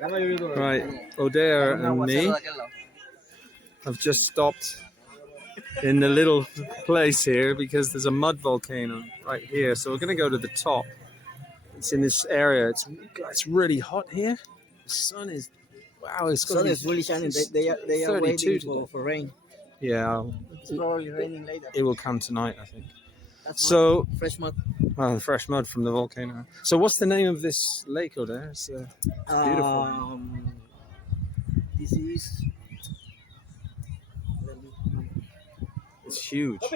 Right, Odair and me have just stopped in the little place here because there's a mud volcano right here. So we're going to go to the top. It's in this area. It's really hot here. The sun is, wow, it's sun is really shining. They are waiting for rain. Yeah, it's probably raining later. It will come tonight, I think. That's so mud. Fresh mud. Oh, the fresh mud from the volcano. So what's the name of this lake over there? It's beautiful. This is. It's huge. So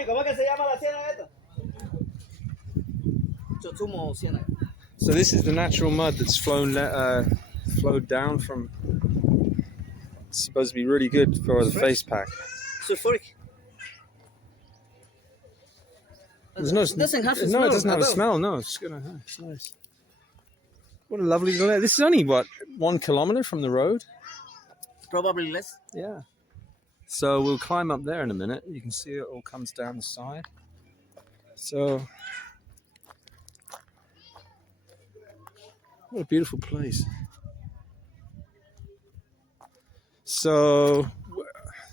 this is the natural mud that's flowed down from. It's supposed to be really good for the face pack. Sulfuric. It doesn't have a smell. No, it's good. It's nice. What a lovely little area. This is only, what, 1 kilometer from the road? Probably less. Yeah. So we'll climb up there in a minute. You can see it all comes down the side. So, what a beautiful place. So,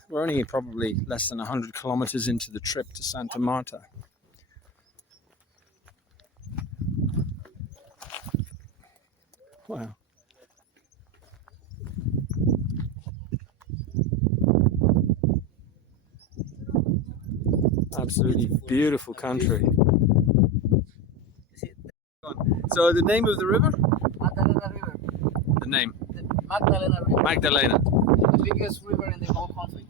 we're only probably less than 100 kilometers into the trip to Santa Marta. Wow. Absolutely beautiful country. So the name of the river? Magdalena River. The name? Magdalena River. Magdalena. The biggest river in the whole country.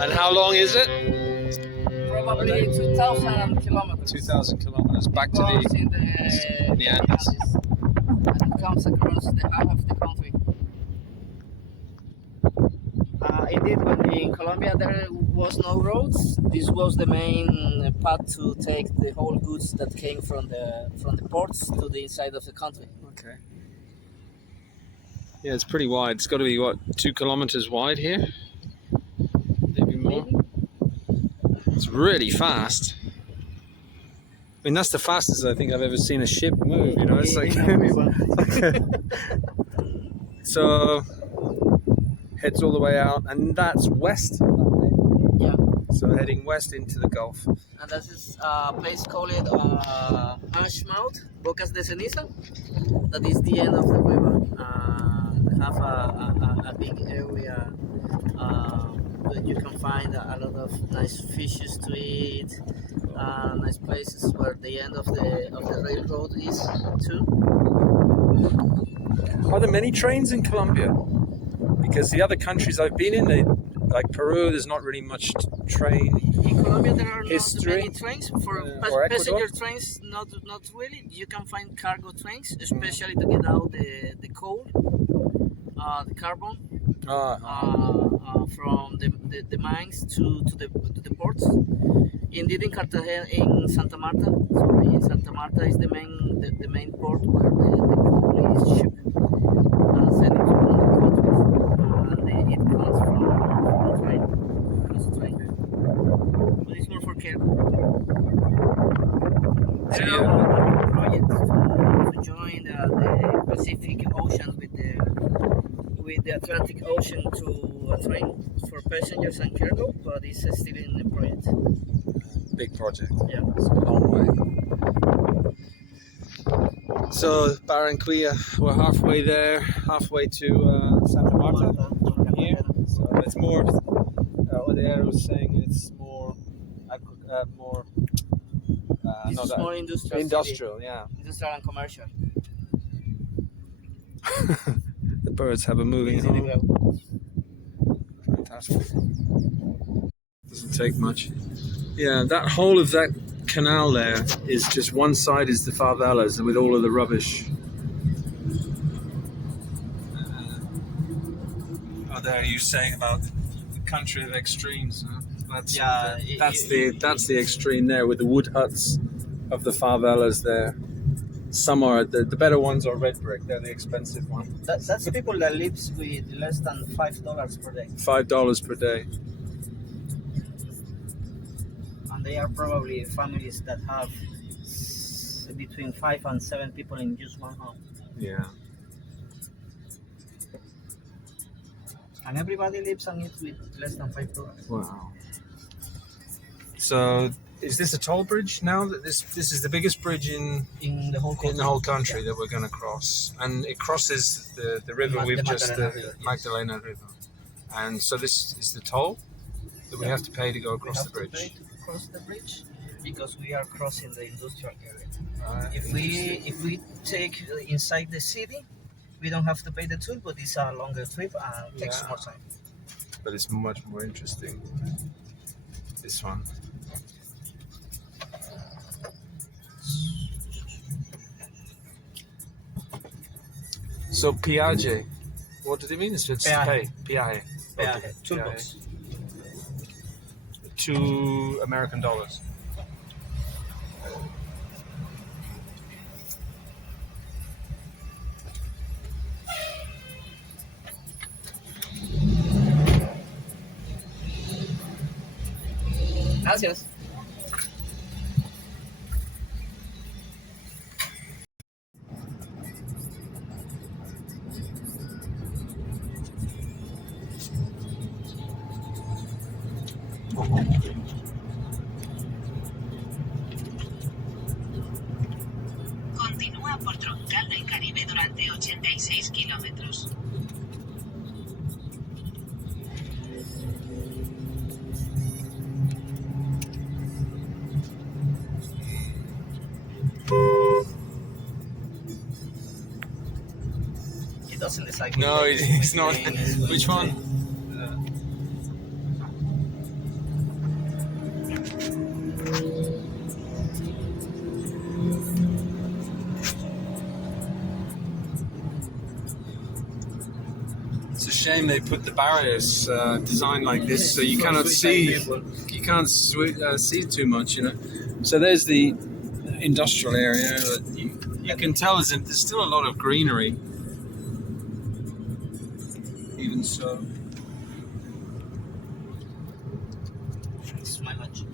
And how long is it? Probably 2,000 kilometers. 2,000 kilometers back to the Andes. And it comes across the half of the country. Indeed, when in Colombia there was no roads, this was the main path to take the whole goods that came from the ports to the inside of the country. Okay. Yeah, it's pretty wide. It's got to be, what, 2 kilometers wide here? Maybe more. Maybe. It's really fast. I mean, that's the fastest I think I've ever seen a ship move, you know? It's like... So, heads all the way out, and that's west. Yeah. So heading west into the Gulf. And this is a place called Ash Mouth, Bocas de Ceniza. That is the end of the river. They have a big area where you can find a lot of nice fishes to eat. Nice places where the end of the railroad is too. Are there many trains in Colombia? Because the other countries I've been in, like Peru, there's not really much train. In Colombia, there are history. not many trains. For passenger trains, not really. You can find cargo trains, especially to get out the coal, the carbon, from the mines to the ports. Indeed, in Cartagena, in Santa Marta, is the main port where the coal is shipped and sent to other countries. It comes from a train. But it's more for cargo. There are projects to join the Pacific Ocean with the Atlantic Ocean to a train for passengers and cargo, but it's still in the project. Big project. Yeah. It's a long way. So Barranquilla, we're halfway there, halfway to Santa Marta from here. So it's more, Odair was saying it's more more industrial. Industrial, yeah. Industrial and commercial. The birds have a moving home. Fantastic. Doesn't take much. Yeah, that whole of that canal there is just one side is the favelas with all of the rubbish. There you saying about the country of extremes. Huh? That's the extreme there with the wood huts of the favelas there. Some are the better ones are red brick. They're the expensive ones. That's people that lives with less than $5 per day. $5 per day. They are probably families that have is between 5 and 7 people in just one house. Yeah. And everybody lives on it with less than $5. Wow. So, is this a toll bridge now? That this is the biggest bridge in the whole country that we're going to cross, and it crosses the river the Magdalena River, and so this is the toll that we have to pay to go across the bridge. We have to pay to cross the bridge because we are crossing the industrial area. If we take inside the city, we don't have to pay the toll, but it's a longer trip and takes more time. But it's much more interesting. This one. So Piaget, what did it mean? It's pay. Piaget. $2. $2 American. Gracias. Continúa por Troncal del Caribe durante 86 kilómetros. He doesn't decide. No, he's not. Which one? It's a shame they put the barriers designed like this, so you cannot see. You can't see too much, you know. So there's the industrial area. You can tell there's still a lot of greenery. Even so. It's my lunch.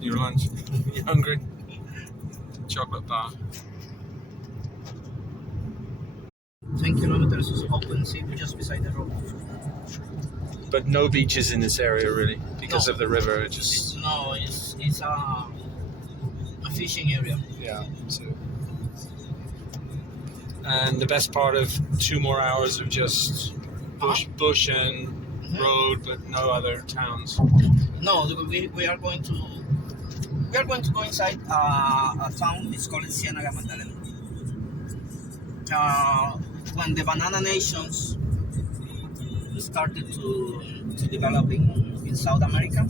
Your lunch? You hungry? Chocolate bar. 10 kilometers is open sea just beside the road. But no beaches in this area really, because of the river. It's a fishing area. Yeah. So. And the best part of 2 more hours of just bush and road, but no other towns. No, we are going to go inside a town. It's called Ciénaga Magdalena. When the banana nations started to develop in South America,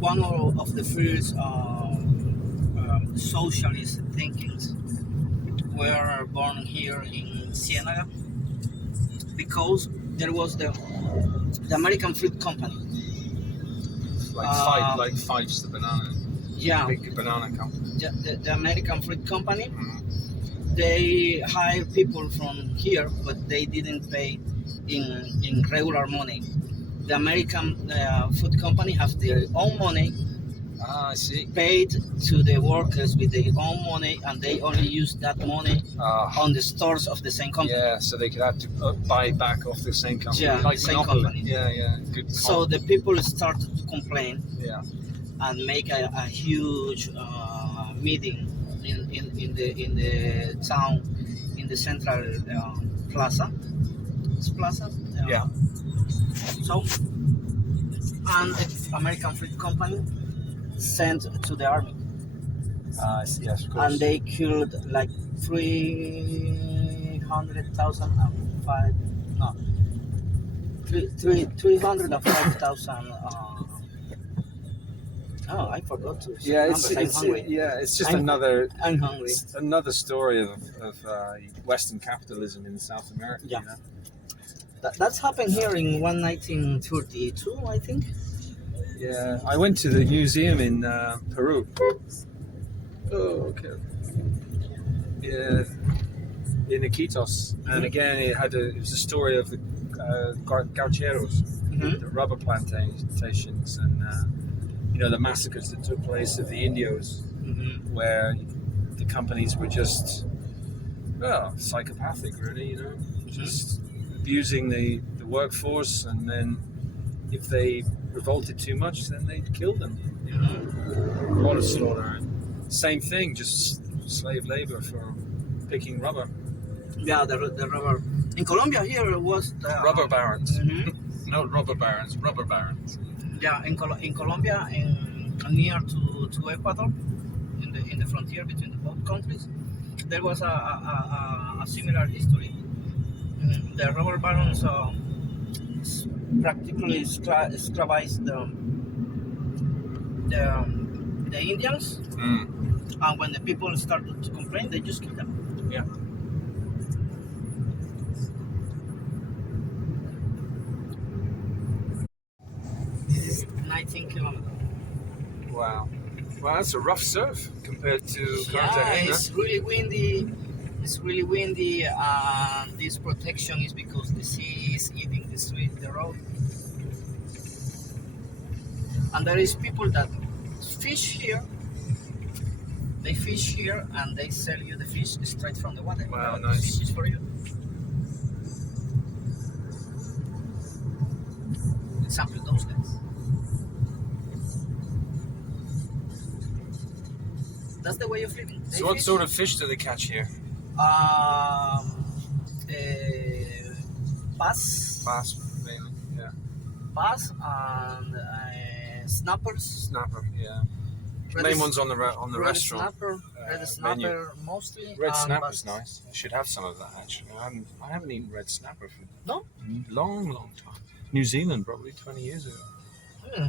one of the first socialist thinkings were born here in Ciénaga because there was the American Fruit Company. Like Fife's the banana. Yeah. Big banana company. The American Fruit Company. They hired people from here, but they didn't pay in regular money. The American Food Company have their own money. I see. Paid to the workers with their own money, and they only use that money on the stores of the same company. Yeah, so they could have to buy back off the same company. Yeah, like same Monopoly. company. Yeah, good. So the people started to complain. Yeah. And make a huge meeting in the town, in the central plaza. It's plaza. Yeah. So, and the American Fruit Company sent to the army. Yes, of course. And they killed like 305,000. I forgot to say numbers. I'm hungry. It's just another. I'm hungry. It's another story of Western capitalism in South America. Yeah. You know? That's happened here in 1932, I think. Yeah, I went to the museum in Peru. Oh, okay. Yeah, in Iquitos, and again it was a story of the gaucheros, the rubber plantations, and the massacres that took place of the Indios where the companies were just, well, psychopathic, really, you know, just abusing the workforce, and then if they revolted too much, then they'd kill them. You know, a lot of slaughter. Same thing, just slave labor for picking rubber. Yeah, the rubber. In Colombia here was the Rubber barons. No rubber barons, rubber barons. Yeah, in Colombia, near to Ecuador, in the frontier between the both countries, there was a similar history. The rubber barons practically esclavized the Indians, and when the people started to complain, they just killed them. Yeah. This is 19 kilometers. Wow. Well, that's a rough surf compared to Yeah, Cartagena. it's really windy. It's really windy, and this protection is because the sea is eating the road. And there is people that fish here. They fish here and they sell you the fish straight from the water. Wow, The nice. fish is for you. Example, those guys. That's the way of living. They So what fish. sort of fish do they catch here? Bass, Bass, mainly. Yeah. bass, and snappers. Snapper, yeah. Red Main is- one's on the red restaurant. snapper, red menu. snapper mostly. Red and snapper's bass. nice. I should have some of that actually. I haven't eaten red snapper for No? a long time. New Zealand, probably 20 years ago.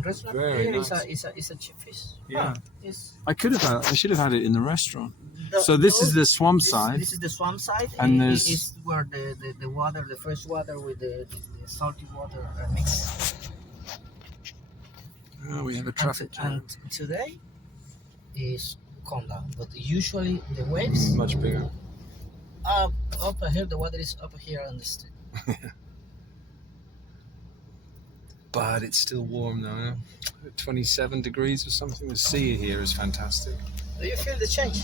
Red snapper Very here nice. is a cheap fish. Yeah. It's, I should have had it in the restaurant. So this is the swamp side. This is the swamp side, And and there's- is where the water, the fresh water with the salty water are mixed. Oh, we have a traffic jam. And today is calm down, but usually the waves Much bigger. up here. The water is up here on the street. But it's still warm though. Yeah? 27 degrees or something. The sea here is fantastic. Do you feel the change?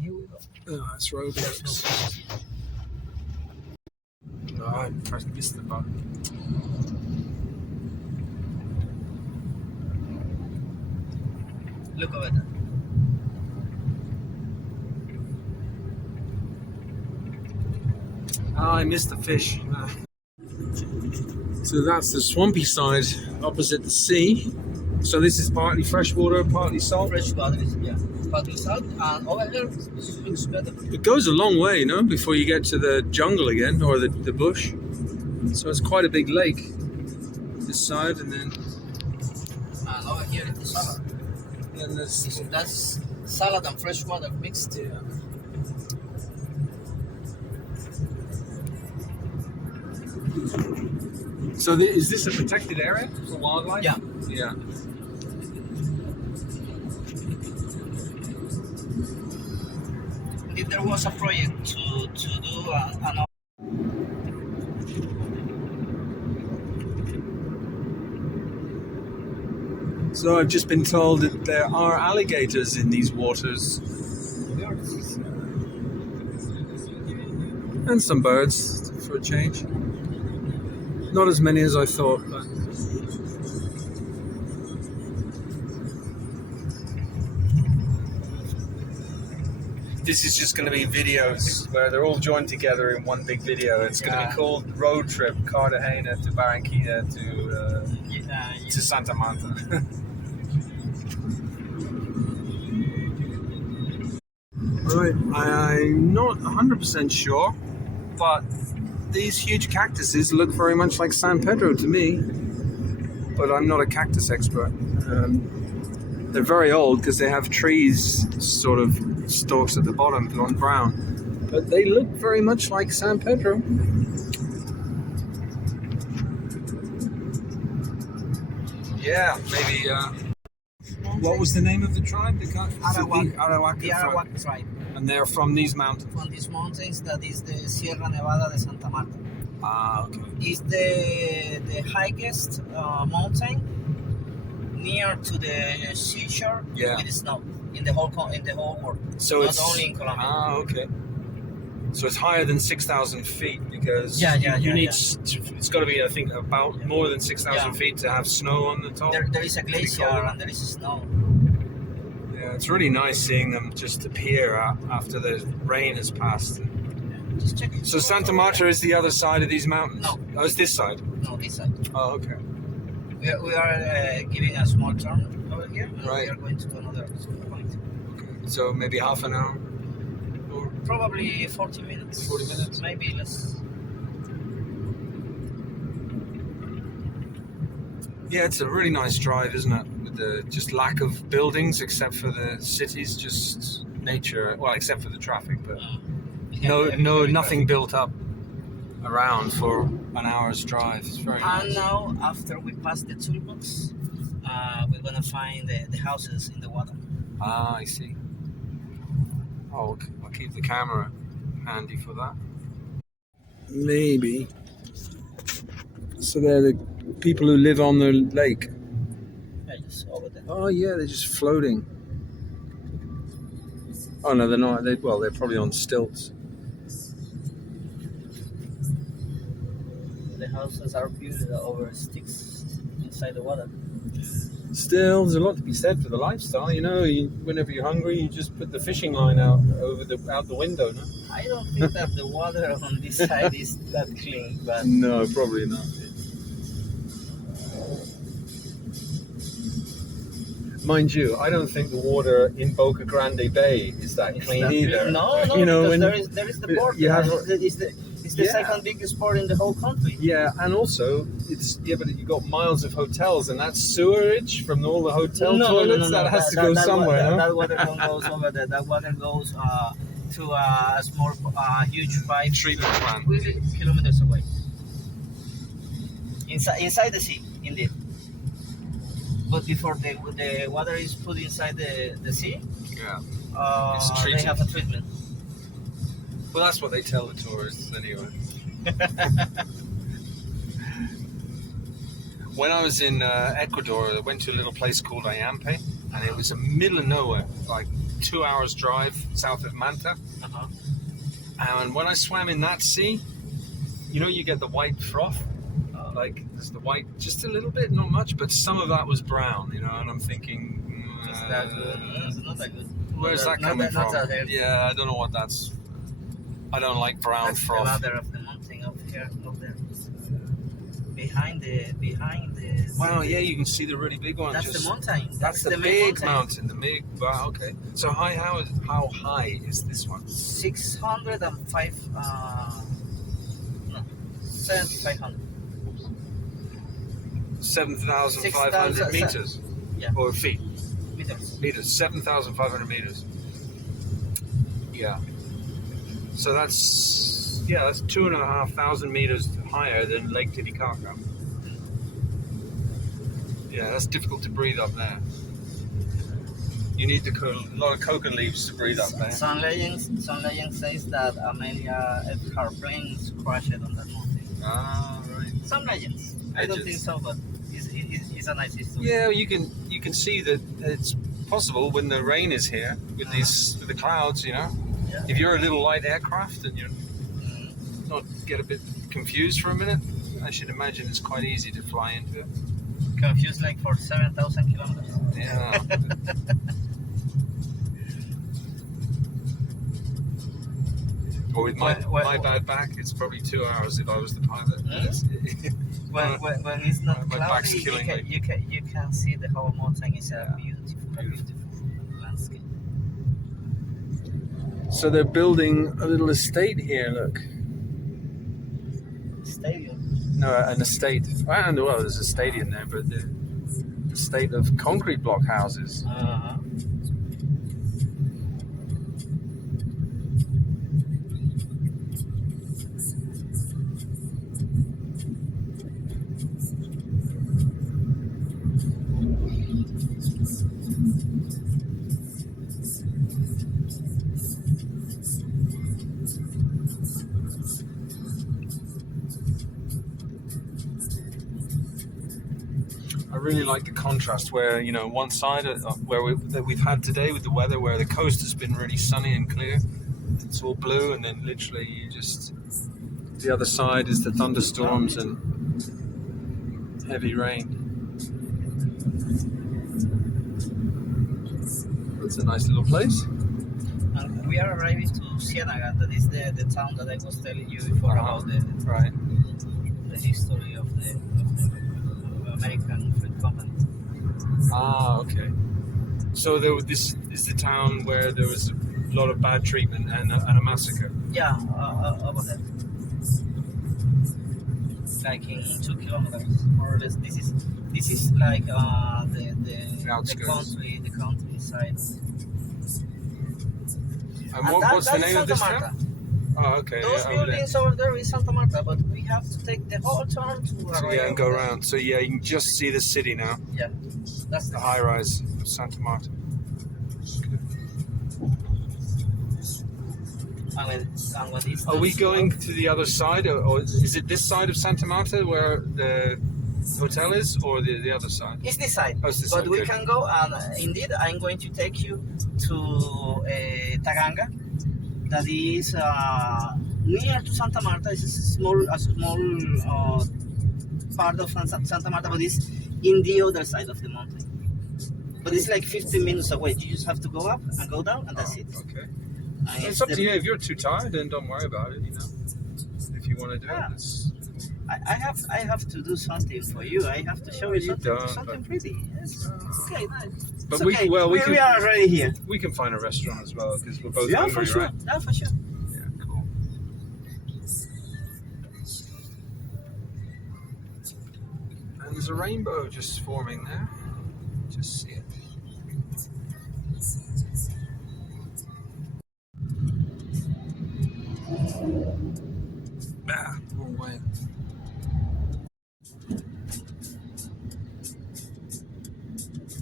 Here we go. Oh, that's Roblox. Oh, I missed the button. Look over there. Oh, I missed the fish. So that's the swampy side opposite the sea. So this is partly freshwater, partly salt. Fresh water is partly salt, and over here it looks better. It goes a long way, you know, before you get to the jungle again, or the bush. So it's quite a big lake. This side, and then And over here is the salad. That's salad and fresh water mixed. Yeah. So is this a protected area for wildlife? Yeah. Yeah. If there was a project to do an So I've just been told that there are alligators in these waters. And some birds, for a change. Not as many as I thought, but... This is just going to be videos where they're all joined together in one big video. It's going to be called Road Trip Cartagena to Barranquilla to Santa Marta. Right, I'm not 100% sure, but these huge cactuses look very much like San Pedro to me. But I'm not a cactus expert. They're very old because they have trees, sort of stalks at the bottom, gone brown. But they look very much like San Pedro. Yeah, maybe. What was the name of the tribe? The Arawak tribe. And they're from these mountains. From these mountains, that is the Sierra Nevada de Santa Marta. Ah, okay. It's the highest mountain near to the seashore Yeah. with snow in the whole world. So Not it's only in Colombia. Ah, okay. So it's higher than 6,000 feet because Yeah, need. yeah. It's got to be, I think, about more than 6,000 Yeah. feet to have snow on the top. There is a glacier and there is snow. Yeah, it's really nice seeing them just appear after the rain has passed. Just check it. So Santa Marta is the other side of these mountains? No. Oh, it's this side? No, this side. Oh, okay. We are giving a small turn over here, and Right. we are going to another point. Okay. So maybe half an hour? Or Probably 40 minutes. 40 minutes? Maybe less. Yeah, it's a really nice drive, isn't it? With the just lack of buildings, except for the cities, just nature. Well, except for the traffic, but nothing built up around for an hour's drive. It's very And nice. now, after we pass the toolbox, we're gonna find the houses in the water. Ah, I see. Oh, I'll keep the camera handy for that. Maybe. So they're the people who live on the lake. Yeah, just over there. Oh yeah, they're just floating. Oh no, they're not. They're probably on stilts. The houses are built over sticks inside the water. Still, there's a lot to be said for the lifestyle. You know, whenever you're hungry, you just put the fishing line out the window. No? I don't think that the water on this side is that clean, but No, probably not. Mind you, I don't think the water in Boca Grande Bay is that it's clean not either. clean. No, You know, because when there is the port. you have- It's the Yeah. second biggest port in the whole country. yeah, and also but you got miles of hotels, and that's sewerage from all the hotel toilets. That has to go somewhere. No? That water don't goes over there. That water goes to a small, huge pipe. Treatment plant. Really kilometers away. Inside the sea, indeed. But before the water is put inside the sea, Yeah. It's treated. they have a treatment. Well, that's what they tell the tourists anyway. When I was in Ecuador, I went to a little place called Ayampe, and it was in the middle of nowhere, like 2 hours drive south of Manta. Uh-huh. And when I swam in that sea, you know, you get the white froth. Like, there's the white, just a little bit, not much, but some of that was brown, you know, and I'm thinking, It's that good. It's not that good. where's that Not coming that- not from? that healthy. Yeah, I don't know what that's. I don't like brown That's froth. the ladder of the mountain up here, up there. Behind the. Wow, yeah, you can see the really big one. That's just, the mountain. That's the main big mountain. The big. Wow, okay. So how high is this one? 605. No, 7,500. 7,500 6,000 meters. Yeah. Or feet. Meters. 7,500 meters. Yeah. So that's 2,500 meters higher than Lake Titicaca. Yeah, that's difficult to breathe up there. You need a lot of coca leaves to breathe up there. Some legends says that Amelia her planes crashed on that mountain. Ah, right. Some legends. I don't think so, but it's a nice history. Yeah, you can see that it's possible when the rain is here with with the clouds. You know, Yeah. if you're a little light aircraft and you're not get a bit confused for a minute, I should imagine it's quite easy to fly into it. Confused like for 7,000 kilometers. Yeah. Or with my bad back, it's probably 2 hours if I was the pilot. When it's not my back's cloudy, killing me. you can see the whole mountain. It's a beautiful landscape. So they're building a little estate here. Look. Stadium. No, an estate. Well, there's a stadium there, but the estate of concrete block houses. Uh-huh. I really like the contrast where, you know, one side that we've had today with the weather, where the coast has been really sunny and clear, it's all blue, and then literally you just, the other side is the thunderstorms and heavy rain. It's a nice little place. And we are arriving to Ciénaga. That is the town that I was telling you before about the history of the American Fruit Company. Ah, okay. So this is the town where there was a lot of bad treatment and a massacre. Yeah, about that. Like in 2 kilometers, more or less. This is like the countryside. And what's the name of this town? Oh, okay. Those buildings over there is Santa Marta, but we have to take the whole turn to and go around. So yeah, you can just see the city now. Yeah, that's the high rise of Santa Marta. Are we going to the other side, or is it this side of Santa Marta where the hotel is, or the other side? It's this side, oh, it's this but side. we Good. can go, and indeed I'm going to take you to Taganga. That is near to Santa Marta. It's a small part of Santa Marta, but it's in the other side of the mountain. But it's like 15 minutes away. You just have to go up and go down, and that's it. Okay. It's up to you. If you're too tired, then don't worry about it. You know, if you want to do it, I have to do something for you. I have to show you something pretty. Yes. Okay, nice. But okay. we are already here. We can find a restaurant as well because we're both hungry, for sure. Right? Yeah, for sure. Yeah, cool. And there's a rainbow just forming there. Just see it. Wrong way.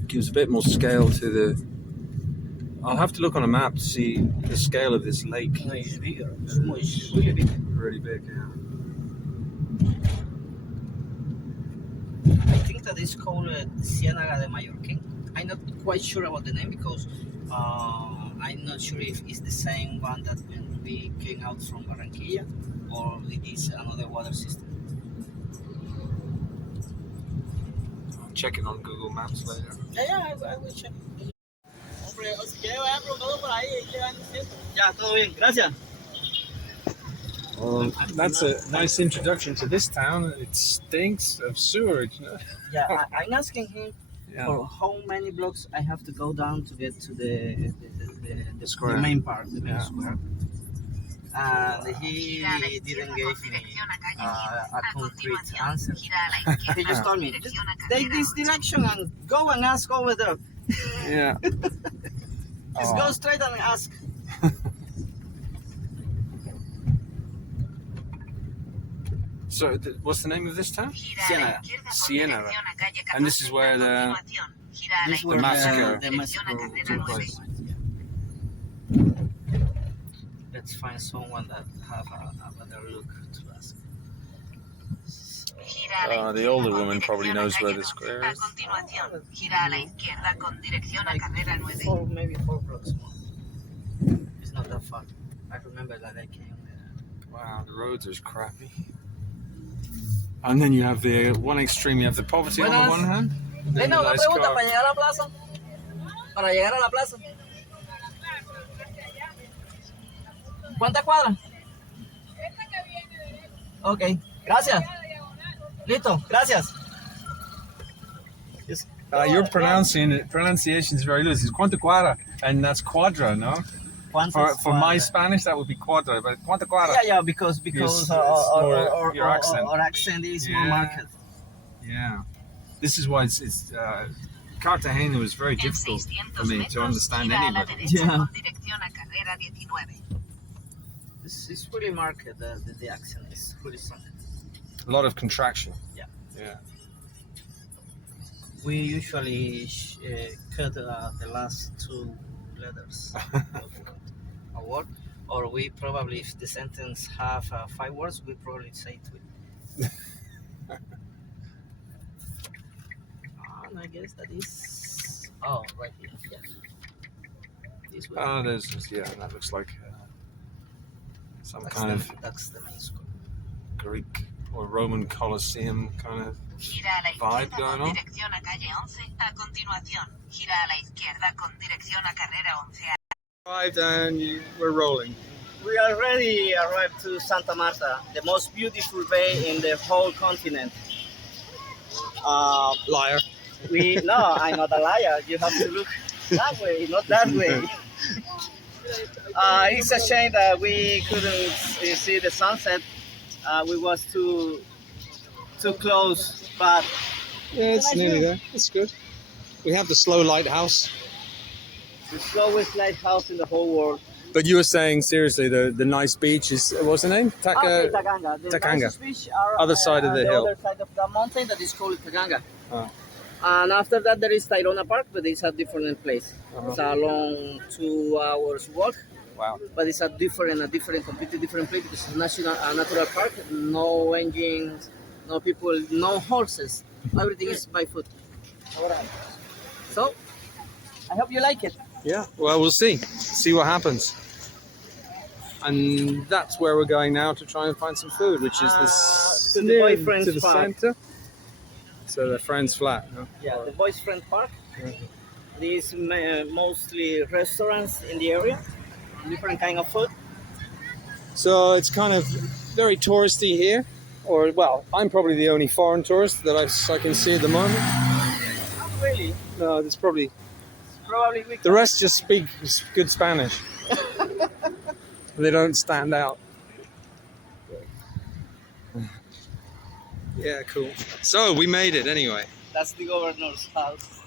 Gives a bit more scale to the. I'll have to look on a map to see the scale of this lake. No, it's bigger. It's really big. Really big, yeah. I think that is called Ciénaga de Mallorquín. I'm not quite sure about the name because I'm not sure if it's the same one that when we came out from Barranquilla or it is another water system. I'll check it on Google Maps later. Yeah, I will check. Ya, todo bien, gracias. Well, that's a nice introduction to this town. It stinks of sewage. No? Yeah, I'm asking him for how many blocks I have to go down to get to the square. The main part, the main square. And he didn't give me a concrete answer. He just told me, take this direction and go and ask over there. Yeah. Just go straight and ask. So, what's the name of this town? Ciénaga. Ciénaga. And this is where the massacre took place. Let's find someone that have a better look to ask. The older woman probably knows where the square is. Maybe 4 blocks more. It's not that far. I remember that I came there. Wow, the roads are crappy. And then you have the one extreme, you have the poverty on the one hand. Una pregunta para llegar a la plaza. Para llegar a la plaza. ¿Cuántas cuadras? Ok, gracias. Listo, gracias. Your pronunciation is very loose. It's cuánta cuadra, and that's quadra, no? For my Spanish, that would be quadra, but cuánta cuadra. Yeah, because your accent. Our accent is more marked. Yeah, this is why it's Cartagena was very difficult for me to understand anybody. Yeah. It's really marked. The accent is really something. A lot of contraction. Yeah. Yeah. We usually cut the last 2 letters of a word, or we probably, if the sentence have 5 words, we probably say 2. one, I guess that is. Oh, right here. Yeah. This way. Oh, yeah, that looks like some That's kind the, of that's the main school. Greek or Roman Colosseum kind of Gira a la vibe izquierda going con on. dirección a calle 11. A continuación, gira a la izquierda con dirección a carrera 11. Arrived and we're rolling. We already arrived to Santa Marta, the most beautiful bay in the whole continent. Liar. No, I'm not a liar. You have to look that way, not that way. It's a shame that we couldn't see the sunset. We was too close, but Yeah, it's nice nearly view. there. It's good. We have the slow lighthouse. the slowest lighthouse in the whole world. But you were saying seriously, the nice beach is what's the name? Taganga. The Taganga. nicest beach are Other side of the hill. other side of the mountain that is called Taganga. Oh. And after that, there is Tayrona Park, but it's a different place. It's a long 2 hours walk, Wow. but it's a completely different place because it's a natural park. No engines, no people, no horses. Everything is by foot. So, I hope you like it. Yeah. Well, we'll see. See what happens. And that's where we're going now to try and find some food, which is this to the boyfriend's to the park. center. So the friend's flat. No? Yeah, the Boys Friend Park. Mhm. These mostly restaurants in the area, different kind of food. So it's kind of very touristy here, or well, I'm probably the only foreign tourist that I can see at the moment. Not really. No, there's probably Probably we the rest just speak good Spanish. They don't stand out. Yeah, cool. So we made it anyway. That's the governor's house.